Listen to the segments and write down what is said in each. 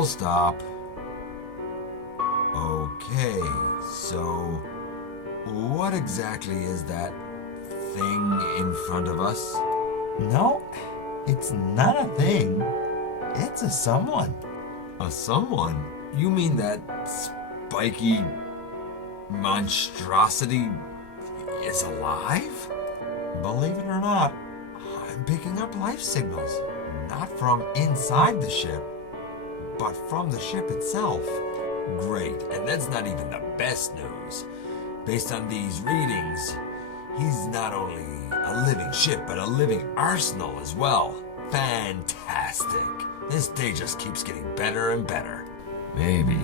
full stop. Okay, so what exactly is that thing in front of us? No, it's not a thing. It's a someone. A someone? You mean that spiky monstrosity is alive? Believe it or not, I'm picking up life signals. Not from inside the ship, but from the ship itself. Great, and that's not even the best news. Based on these readings, he's not only a living ship, but a living arsenal as well. Fantastic. This day just keeps getting better and better. Maybe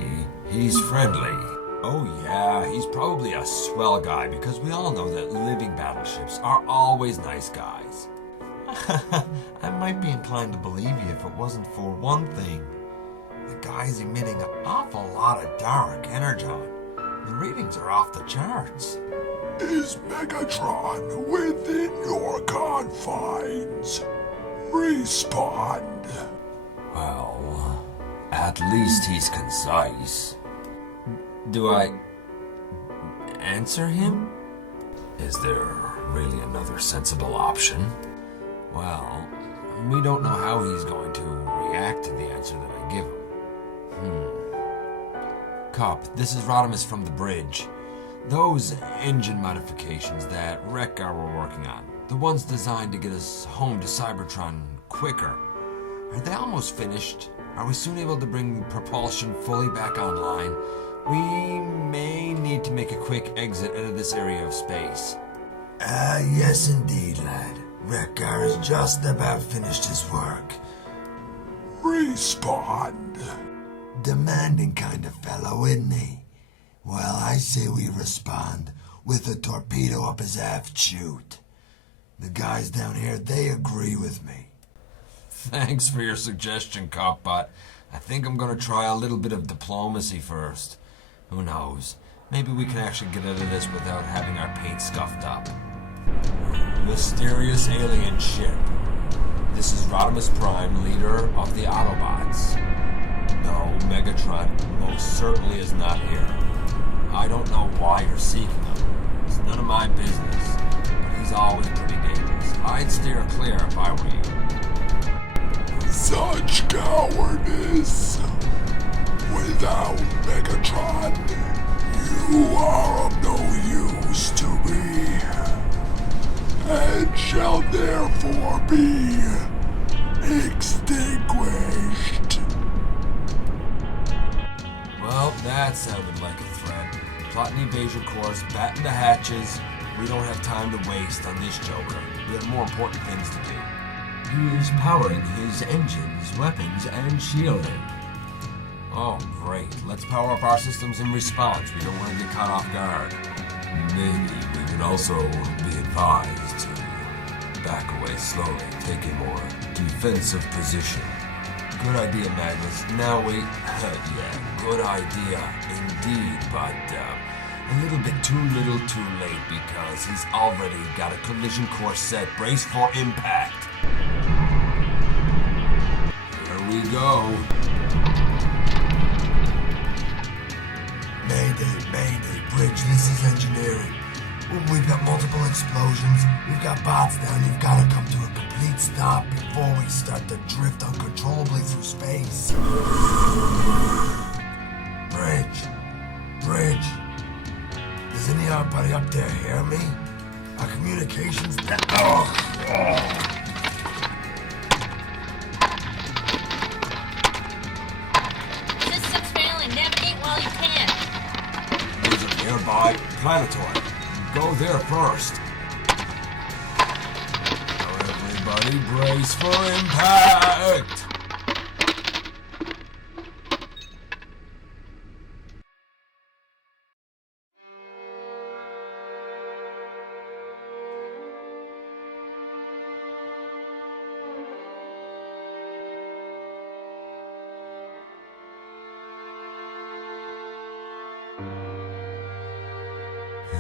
he's friendly. Oh yeah, he's probably a swell guy because we all know that living battleships are always nice guys. I might be inclined to believe you if it wasn't for one thing. The guy's emitting an awful lot of dark energy. The readings are off the charts. Is Megatron within your confines? Respond. Well, at least he's concise. Do I answer him? Is there really another sensible option? Well, we don't know how he's going to react to the answer that I give him. Cop, this is Rodimus from the bridge. Those engine modifications that Wreck-Gar were working on, the ones designed to get us home to Cybertron quicker, are they almost finished? Are we soon able to bring propulsion fully back online? We may need to make a quick exit out of this area of space. Yes indeed, lad. Wreck-Gar has just about finished his work. Respond. Demanding kind of fellow, isn't he? Well, I say we respond with a torpedo up his aft chute. The guys down here, they agree with me. Thanks for your suggestion, Copbot. I think I'm gonna try a little bit of diplomacy first. Who knows? Maybe we can actually get out of this without having our paint scuffed up. Mysterious alien ship. This is Rodimus Prime, leader of the Autobots. No, Megatron most certainly is not here. I don't know why you're seeking him. It's none of my business. But he's always pretty dangerous. I'd steer clear if I were you. Such cowardice. Without Megatron, you are of no use to me, and shall therefore be extinguished. Well, that sounded like a threat. Plot an evasion course, batten the hatches. We don't have time to waste on this joker. We have more important things to do. He is powering his engines, weapons, and shielding. Oh, great. Let's power up our systems in response. We don't want to get caught off guard. Maybe we could also be advised to back away slowly, take a more defensive position. Good idea, Magnus. Now wait. Yeah, good idea indeed, but a little bit too little too late because he's already got a collision course set. Brace for impact. Here we go. Mayday, Bridge, this is engineering. We've got multiple explosions, we've got bots down, you've got to come to a complete stop before we start to drift uncontrollably through space. Bridge, does anybody up there hear me? Our communications... System's failing, navigate while you can. There's a nearby planetoid. Go there first. Everybody brace for impact!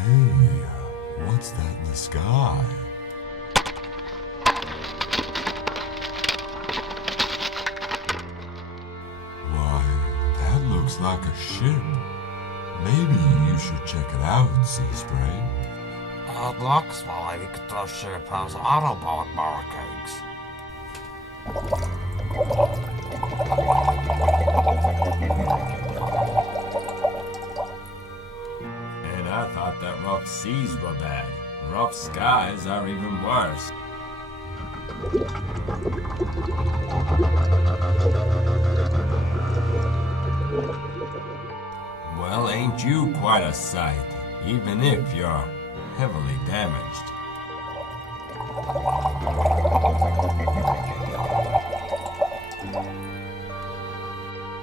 Hey, what's that in the sky? Why, like a ship. Maybe you should check it out, Sea Spray. It looks like the ship has Autobot markings. And I thought that rough seas were bad. Rough skies are even worse. Well, ain't you quite a sight, even if you're heavily damaged.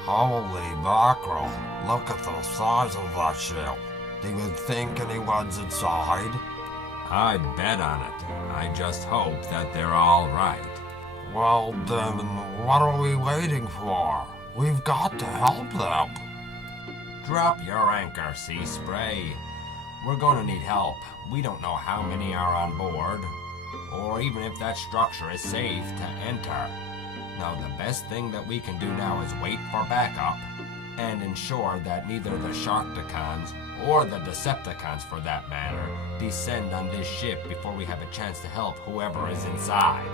Holy mackerel, look at the size of that ship. Do you think anyone's inside? I'd bet on it. I just hope that they're all right. Well then, what are we waiting for? We've got to help them. Drop your anchor, Sea Spray. We're gonna need help. We don't know how many are on board, or even if that structure is safe to enter. Now, the best thing that we can do now is wait for backup, and ensure that neither the Sharkticons, or the Decepticons for that matter, descend on this ship before we have a chance to help whoever is inside.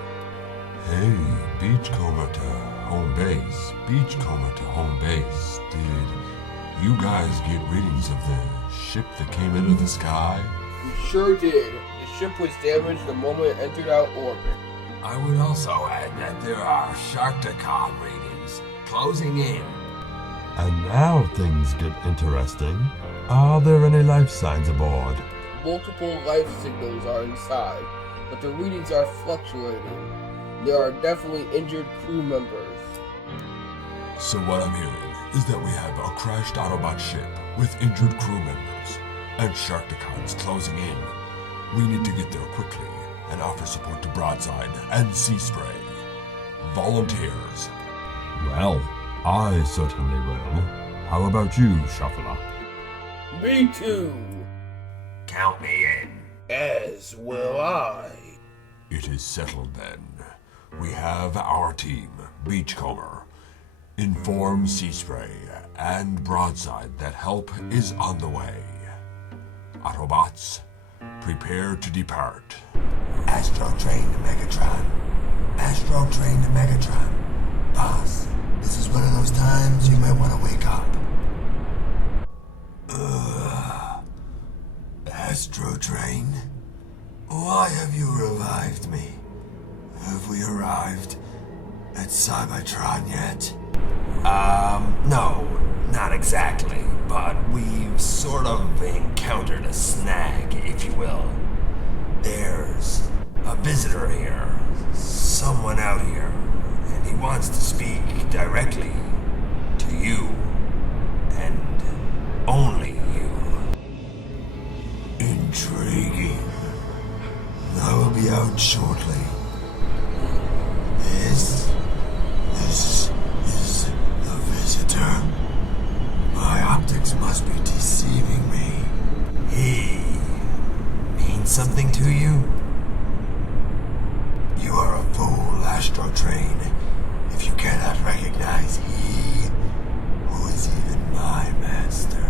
Hey, Beachcomber to home base. Beachcomber to home base. Did you guys get readings of the ship that came into the sky? We sure did. The ship was damaged the moment it entered our orbit. I would also add that there are Sharkticon readings closing in. And now things get interesting. Are there any life signs aboard? Multiple life signals are inside, but the readings are fluctuating. There are definitely injured crew members. So what I'm hearing is that we have a crashed Autobot ship with injured crew members and Sharkticons closing in. We need to get there quickly and offer support to Broadside and Sea Spray. Volunteers. Well, I certainly will. How about you, Shuffler? Me too. Count me in. As will I. It is settled then. We have our team, Beachcomber. Inform Sea Spray and Broadside that help is on the way. Autobots, prepare to depart. Astrotrain to Megatron. Astrotrain to Megatron. Boss, this is one of those times you might want to wake up. Astrotrain? Why have you revived me? Have we arrived at Cybertron yet? No, not exactly, but we've sort of encountered a snag, if you will. There's a visitor here, someone out here, and he wants to speak directly to you, and only you. Intriguing. I will be out shortly. This is the visitor. My optics must be deceiving me. He means something to you? You are a fool, Astrotrain, if you cannot recognize he who is even my master.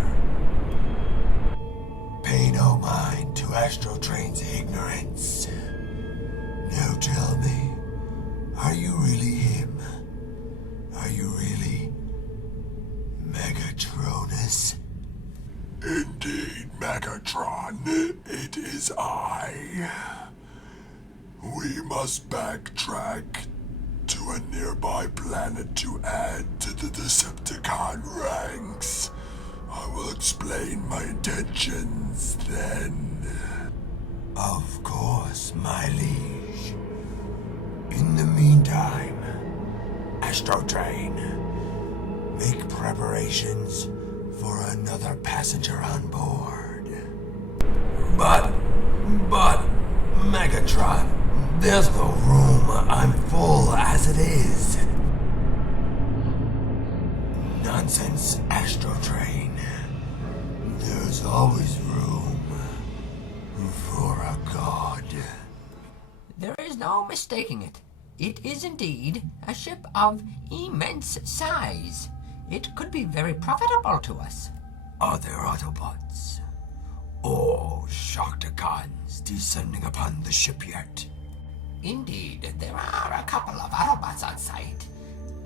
Pay no mind to Astrotrain's ignorance. Now tell me, are you really him? Are you really Megatronus? Indeed, Megatron, it is I. We must backtrack to a nearby planet to add to the Decepticon ranks. I will explain my intentions then. Of course, my liege. In the meantime, Astrotrain, make preparations for another passenger on board. But, Megatron, there's no room. I'm full as it is. Nonsense, Astrotrain. There's always room for a god. There is no mistaking it. It is indeed a ship of immense size. It could be very profitable to us. Are there Autobots or Sharktacons descending upon the ship yet? Indeed, there are a couple of Autobots on site,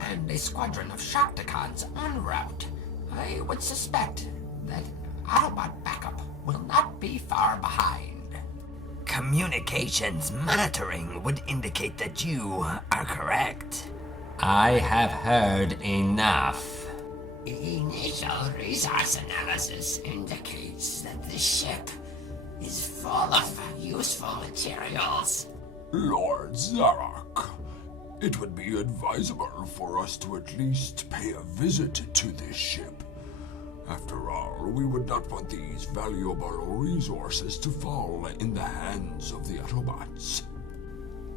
and a squadron of Sharktacons en route. I would suspect that Autobot backup will not be far behind. Communications monitoring would indicate that you are correct. I have heard enough. Initial resource analysis indicates that the ship is full of useful materials. Lord Zarak, it would be advisable for us to at least pay a visit to this ship. After all, we would not want these valuable resources to fall in the hands of the Autobots.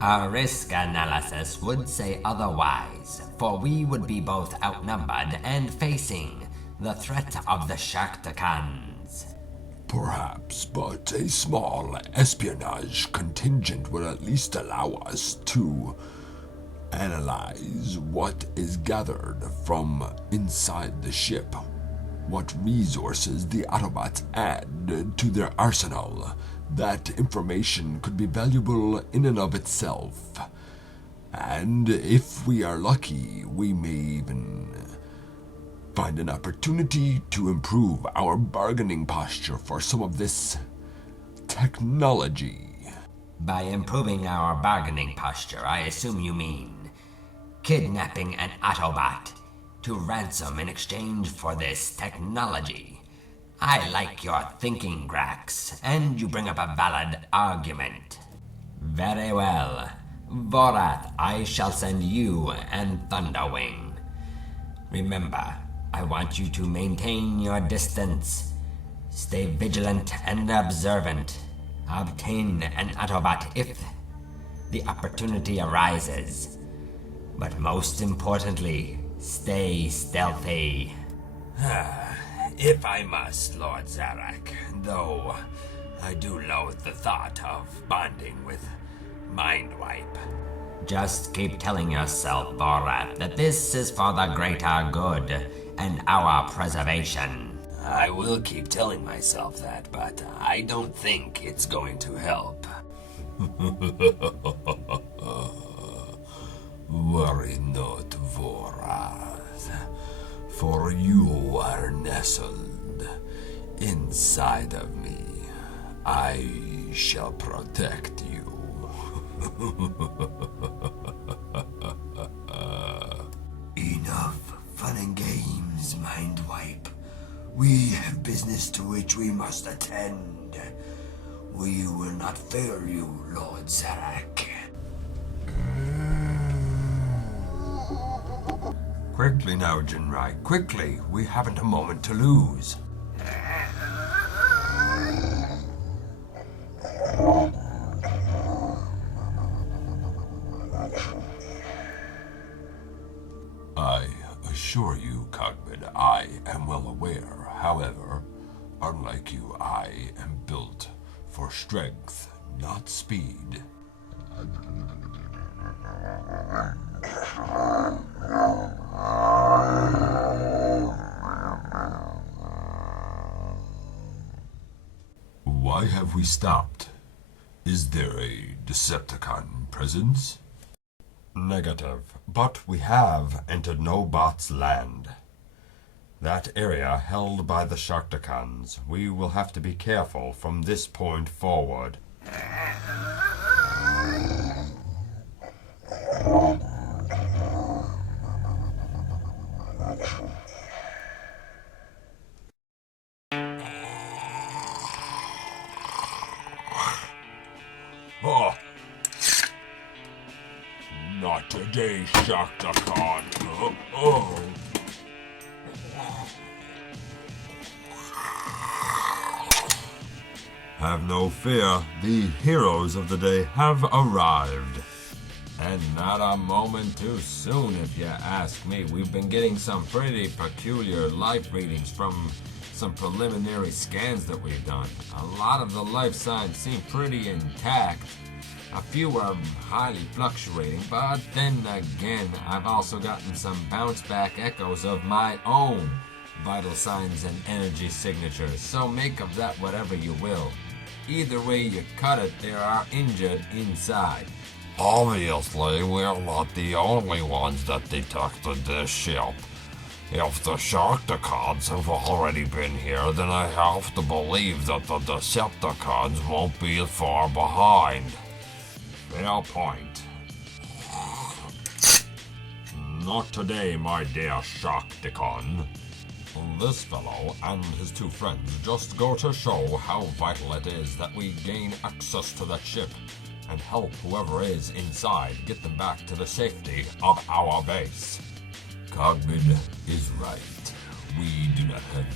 A risk analysis would say otherwise, for we would be both outnumbered and facing the threat of the Sharktacons. Perhaps, but a small espionage contingent will at least allow us to analyze what is gathered from inside the ship, what resources the Autobots add to their arsenal. That information could be valuable in and of itself. And if we are lucky, we may even find an opportunity to improve our bargaining posture for some of this technology. By improving our bargaining posture, I assume you mean kidnapping an Autobot to ransom in exchange for this technology. I like your thinking, Grax, and you bring up a valid argument. Very well. Vorath, I shall send you and Thunderwing. Remember, I want you to maintain your distance. Stay vigilant and observant. Obtain an Autobot if the opportunity arises. But most importantly, stay stealthy. If I must, Lord Zarak, though I do loathe the thought of bonding with Mindwipe. Just keep telling yourself, Vorath, that this is for the greater good and our preservation. I will keep telling myself that, but I don't think it's going to help. Worry not, Vorath, for you are nestled inside of me. I shall protect you. Enough fun and games, Mindwipe. We have business to which we must attend. We will not fail you, Lord Zarak. Quickly now, Jinrai, quickly. We haven't a moment to lose. I assure you, Cogman, I am well aware. However, unlike you, I am built for strength, not speed. Why have we stopped? Is there a Decepticon presence? Negative, but we have entered no bot's land. That area held by the Sharktacons. We will have to be careful from this point forward. Oh. Not today, Sharktacon. Oh. Have no fear, the heroes of the day have arrived. And not a moment too soon, if you ask me. We've been getting some pretty peculiar life readings from some preliminary scans that we've done. A lot of the life signs seem pretty intact. A few are highly fluctuating, but then again, I've also gotten some bounce-back echoes of my own vital signs and energy signatures, so make of that whatever you will. Either way you cut it, there are injured inside. Obviously, we're not the only ones that detected this ship. If the Sharktacons have already been here, then I have to believe that the Decepticons won't be far behind. Fair point. Not today, my dear Sharktacon. This fellow and his two friends just go to show how vital it is that we gain access to that ship and help whoever is inside get them back to the safety of our base. Cogman is right. We do not have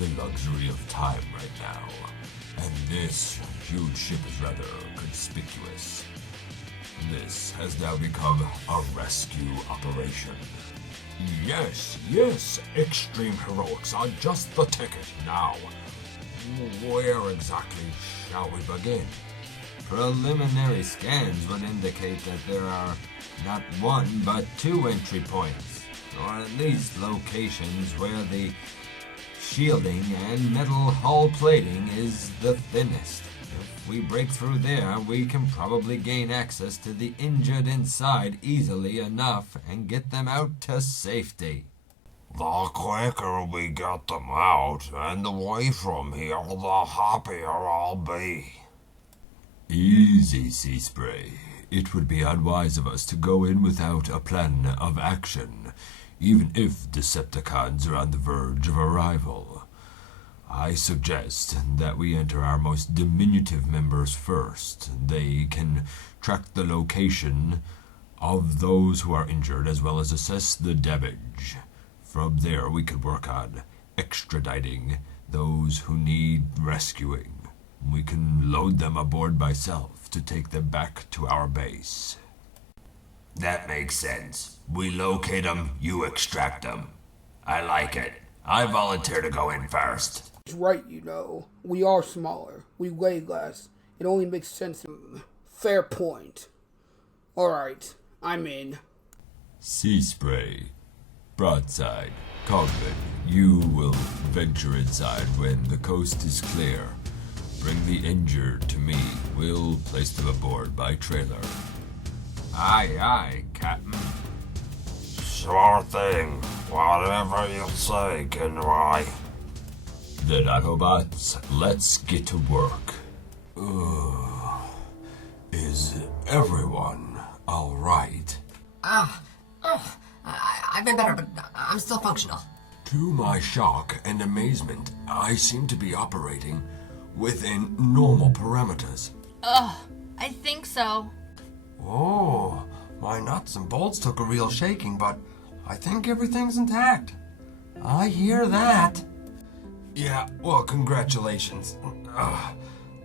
the luxury of time right now, and this huge ship is rather conspicuous. This has now become a rescue operation. Yes, extreme heroics are just the ticket now. Where exactly shall we begin? Preliminary scans would indicate that there are not one but two entry points, or at least locations where the shielding and metal hull plating is the thinnest. If we break through there, we can probably gain access to the injured inside easily enough and get them out to safety. The quicker we get them out and away from here, the happier I'll be. Easy, Sea Spray. It would be unwise of us to go in without a plan of action, even if Decepticons are on the verge of arrival. I suggest that we enter our most diminutive members first. They can track the location of those who are injured as well as assess the damage. From there, we could work on extraditing those who need rescuing. We can load them aboard myself to take them back to our base. That makes sense. We locate them, you extract them. I like it. I volunteer to go in first. He's right, you know. We are smaller. We weigh less. It only makes sense. Fair point. Alright, I'm in. Sea Spray. Broadside. Cogman, you will venture inside when the coast is clear. Bring the injured to me. We'll place them aboard by trailer. Aye, Captain. Sure thing. Whatever you say, Kenroy. Then, Autobots, let's get to work. Is everyone all right? I've been better, but I'm still functional. To my shock and amazement, I seem to be operating within normal parameters. I think so. Oh, my nuts and bolts took a real shaking, but I think everything's intact. I hear that. Yeah, well, congratulations.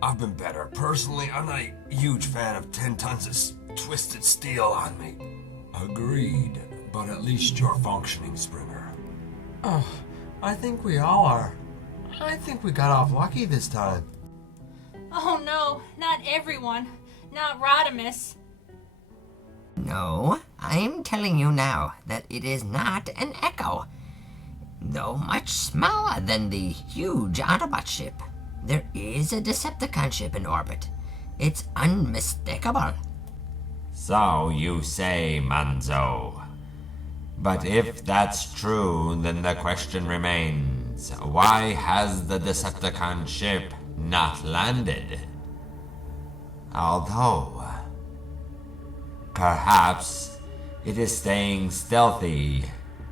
I've been better. Personally, I'm not a huge fan of 10 tons of twisted steel on me. Agreed, but at least you're functioning, Springer. Oh, I think we all are. I think we got off lucky this time. Oh no, not everyone. Not Rodimus. No, I'm telling you now that it is not an echo. Though much smaller than the huge Autobot ship, there is a Decepticon ship in orbit. It's unmistakable. So you say, Manzo. But if that's true, then the question remains, why has the Decepticon ship not landed? Although, perhaps it is staying stealthy,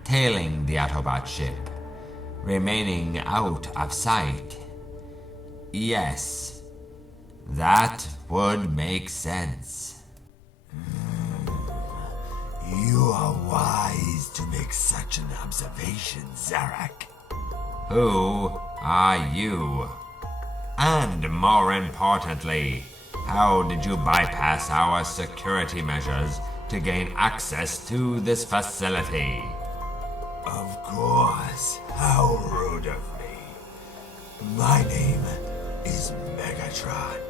tailing the Autobot ship, remaining out of sight. Yes, that would make sense. You are wise to make such an observation, Zarak. Who are you? And more importantly, how did you bypass our security measures to gain access to this facility? Of course. How rude of me. My name is Megatron.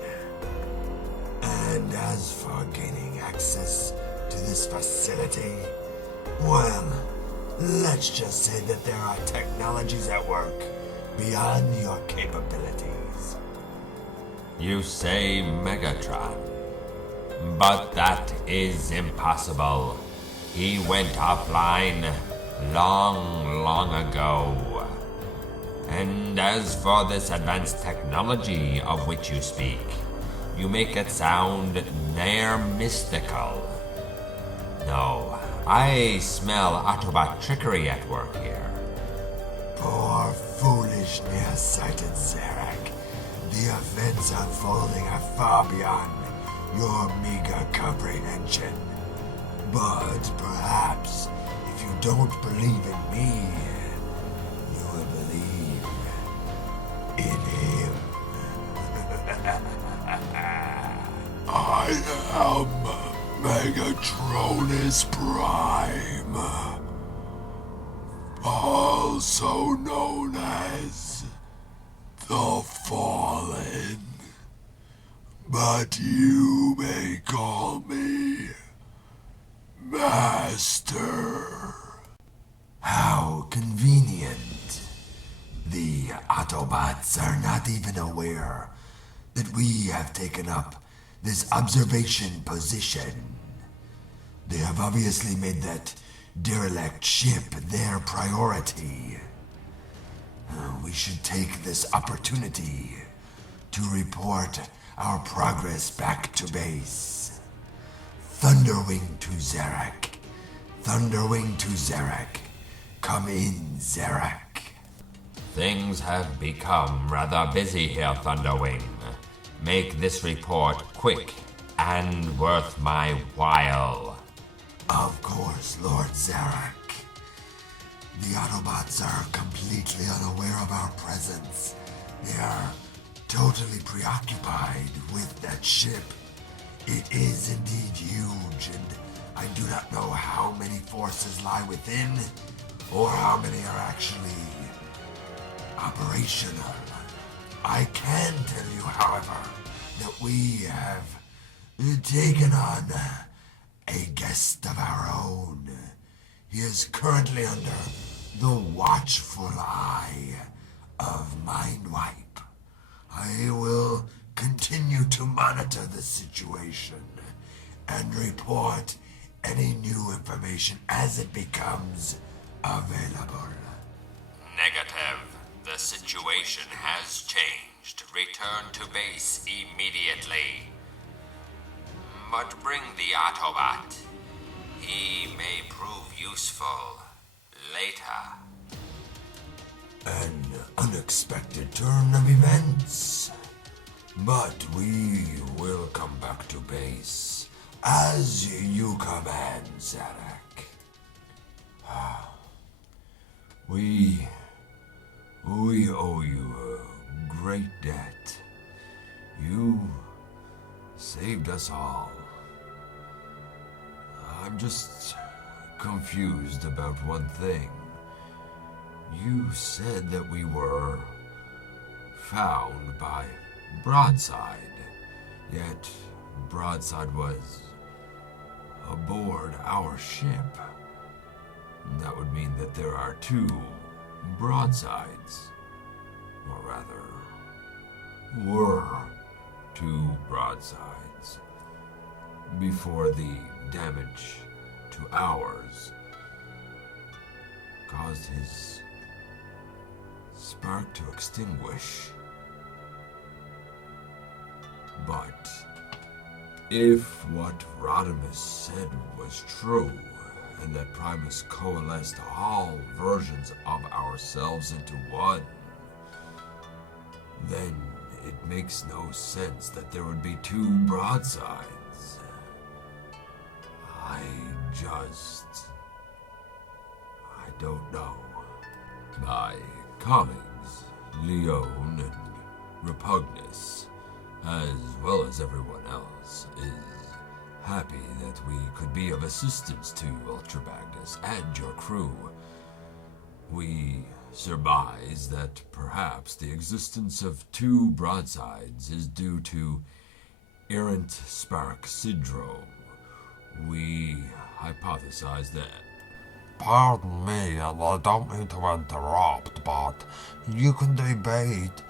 And as for gaining access to this facility, well, let's just say that there are technologies at work beyond your capabilities. You say Megatron, but that is impossible. He went offline long ago. And as for this advanced technology of which you speak, you make it sound near mystical. No, I smell Autobot trickery at work here. Poor, foolish, nearsighted Zarak. The events unfolding are far beyond your meager comprehension. But perhaps, if you don't believe in me, you will believe in him. I am Megatronus Prime, also known as the Fallen, but you may call me Master. How convenient. The Autobots are not even aware that we have taken up this observation position. They have obviously made that derelict ship their priority. We should take this opportunity to report our progress back to base. Thunderwing to Zarak. Thunderwing to Zarak. Come in, Zarak. Things have become rather busy here, Thunderwing. Make this report quick and worth my while. Of course, Lord Zarak. The Autobots are completely unaware of our presence. They are totally preoccupied with that ship. It is indeed huge, and I do not know how many forces lie within, or how many are actually operational. I can tell you, however, that we have taken on a guest of our own. He is currently under the watchful eye of Mindwipe. I will continue to monitor the situation and report any new information as it becomes available. Negative. The situation has changed. Return to base immediately. But bring the Autobot. He may prove useful later. An unexpected turn of events. But we will come back to base as you command, Zarak. We owe you a great debt. You saved us all. I'm just confused about one thing. You said that we were found by Broadside, yet Broadside was aboard our ship. That would mean that there are two Broadsides, or rather, were two Broadsides, before the damage to ours caused his spark to extinguish. But if what Rodimus said was true, and that Primus coalesced all versions of ourselves into one, then it makes no sense that there would be two Broadsides. I don't know. My colleagues, Leone and Repugnus, as well as everyone else, is happy that we could be of assistance to Ultra Magnus and your crew. We surmise that perhaps the existence of two Broadsides is due to errant spark syndrome. We hypothesize that. Pardon me, and I don't mean to interrupt, but you can debate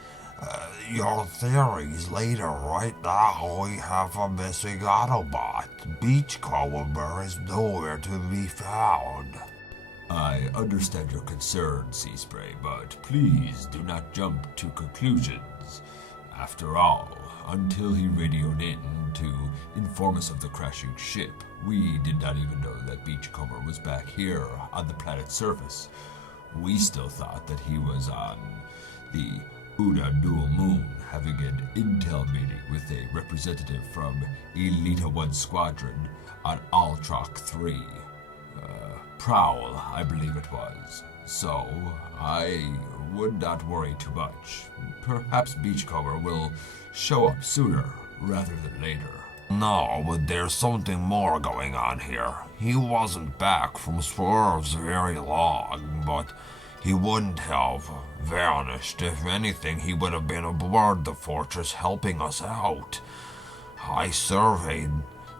your theories later. Right now, we have a missing Autobot. Beachcomber is nowhere to be found. I understand your concern, Sea Spray, but please do not jump to conclusions. After all, until he radioed in to inform us of the crashing ship, we did not even know that Beachcomber was back here on the planet's surface. We still thought that he was on the Una Dual Moon, having an intel meeting with a representative from Elita 1 Squadron on Altroc 3. Prowl, I believe it was. So, I would not worry too much. Perhaps Beachcomber will show up sooner rather than later. No, but there's something more going on here. He wasn't back from Swerves very long, but he wouldn't have vanished. If anything, he would have been aboard the fortress helping us out. I surveyed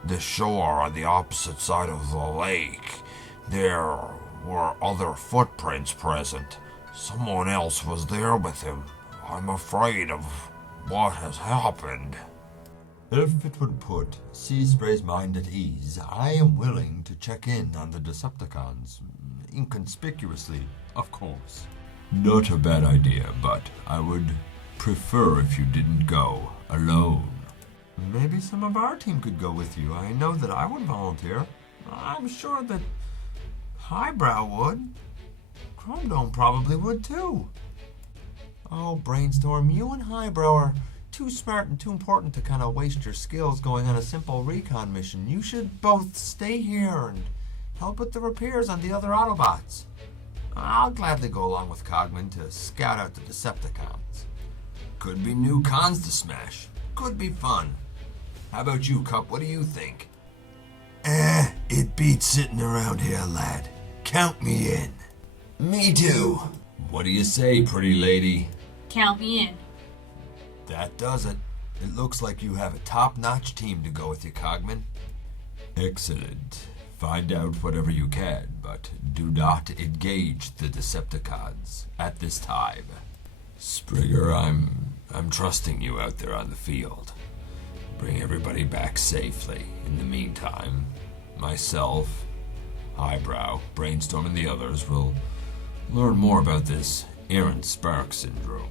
the shore on the opposite side of the lake. There were other footprints present. Someone else was there with him. I'm afraid of what has happened. If it would put Sea Spray's mind at ease, I am willing to check in on the Decepticons. Inconspicuously, of course. Not a bad idea, but I would prefer if you didn't go alone. Maybe some of our team could go with you. I know that I would volunteer. I'm sure that Highbrow would. Chrome Dome probably would too. Oh, Brainstorm, you and Highbrow are too smart and too important to kind of waste your skills going on a simple recon mission. You should both stay here and help with the repairs on the other Autobots. I'll gladly go along with Cogman to scout out the Decepticons. Could be new cons to smash. Could be fun. How about you, Cup? What do you think? It beats sitting around here, lad. Count me in. Me too. What do you say, pretty lady? Count me in. That does it. It looks like you have a top-notch team to go with you, Cogman. Excellent. Find out whatever you can, but do not engage the Decepticons at this time. Springer, I'm trusting you out there on the field. Bring everybody back safely. In the meantime, myself, Highbrow, Brainstorm, and the others will learn more about this errant spark syndrome.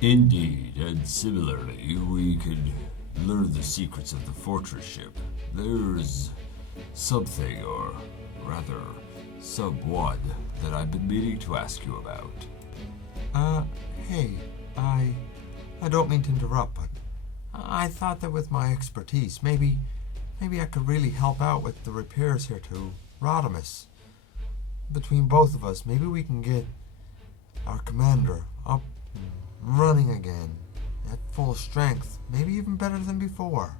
Indeed, and similarly, we could learn the secrets of the fortress ship. There's something, or rather, someone that I've been meaning to ask you about. Hey, I don't mean to interrupt, but I thought that with my expertise, maybe I could really help out with the repairs here to Rodimus. Between both of us, maybe we can get our commander up and running again, at full strength, maybe even better than before.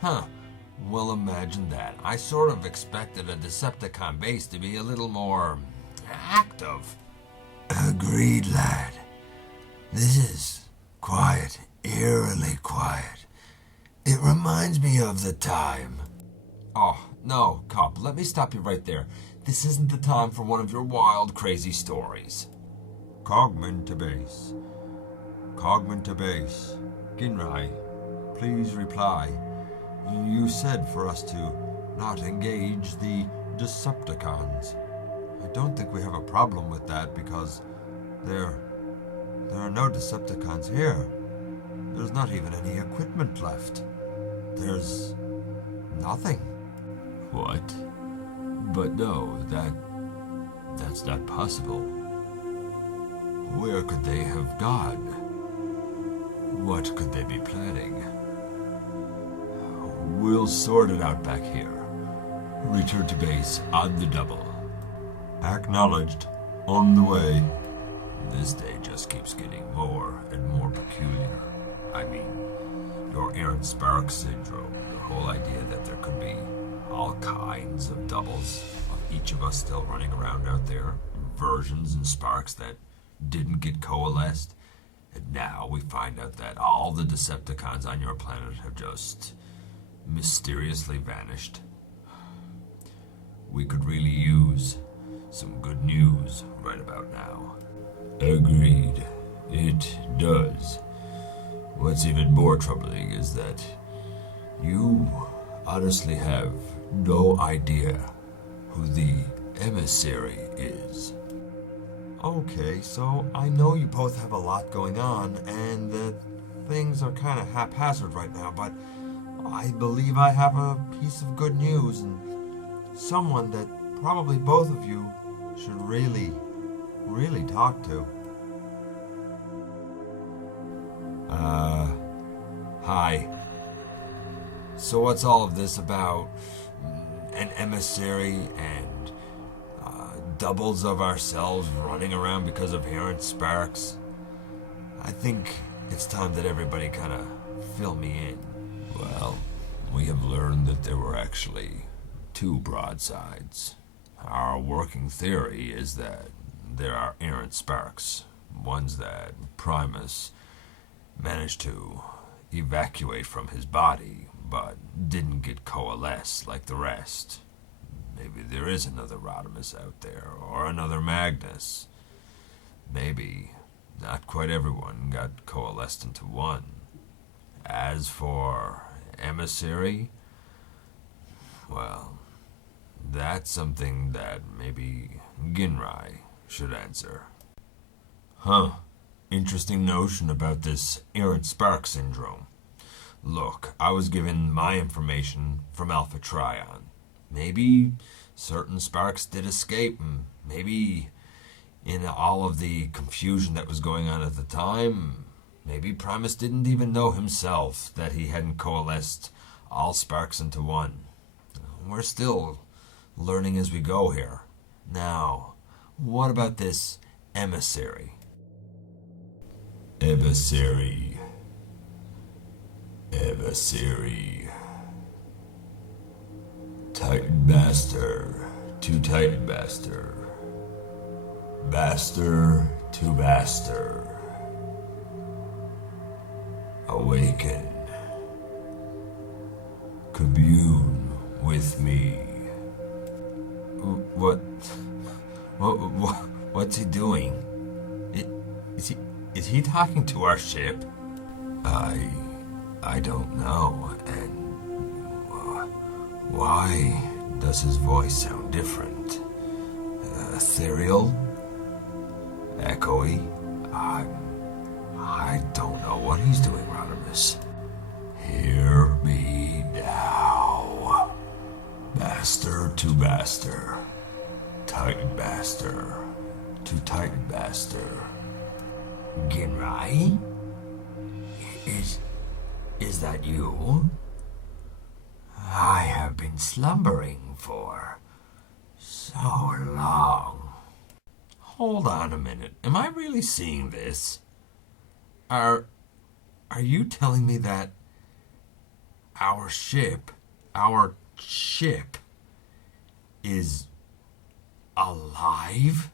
Huh. Well, imagine that. I sort of expected a Decepticon base to be a little more active. Agreed, lad. This is quiet, eerily quiet. It reminds me of the time. Oh, no, Cop, let me stop you right there. This isn't the time for one of your wild, crazy stories. Cogman to base. Cogman to base. Ginrai, please reply. You said for us to not engage the Decepticons. I don't think we have a problem with that because there are no Decepticons here. There's not even any equipment left. There's nothing. What? But no, that's not possible. Where could they have gone? What could they be planning? We'll sort it out back here. Return to base on the double. Acknowledged. On the way. This day just keeps getting more and more peculiar. I mean, your errant spark syndrome, the whole idea that there could be all kinds of doubles of each of us still running around out there, versions and sparks that didn't get coalesced, and now we find out that all the Decepticons on your planet have just mysteriously vanished. We could really use some good news right about now. Agreed. It does. What's even more troubling is that you honestly have no idea who the emissary is. Okay, so I know you both have a lot going on, and that things are kind of haphazard right now, but I believe I have a piece of good news, and someone that probably both of you should really talk to. Hi. So what's all of this about? An emissary and doubles of ourselves running around because of errant sparks? I think it's time that everybody kind of fill me in. Well, we have learned that there were actually two broadsides. Our working theory is that there are errant sparks, ones that Primus managed to evacuate from his body, but didn't get coalesced like the rest. Maybe there is another Rodimus out there, or another Magnus. Maybe not quite everyone got coalesced into one. As for emissary, well, that's something that maybe Ginrai should answer. Huh. Interesting notion about this errant spark syndrome. Look, I was given my information from Alpha Trion. Maybe certain sparks did escape, and maybe in all of the confusion that was going on at the time, maybe Primus didn't even know himself that he hadn't coalesced all sparks into one. We're still learning as we go here. Now, what about this emissary? Emissary. Titan Master to Titan Master. Master to Master. Awaken. Commune with me. What's he doing? Is he talking to our ship? I don't know, and why does his voice sound different? Ethereal? Echoey? I don't know what he's doing, Rodimus. Hear me now. Master to Master. Titan Master to Titan Master. Ginrai? Is that you? I have been slumbering for so long. Hold on a minute. Am I really seeing this? Are you telling me that our ship is alive?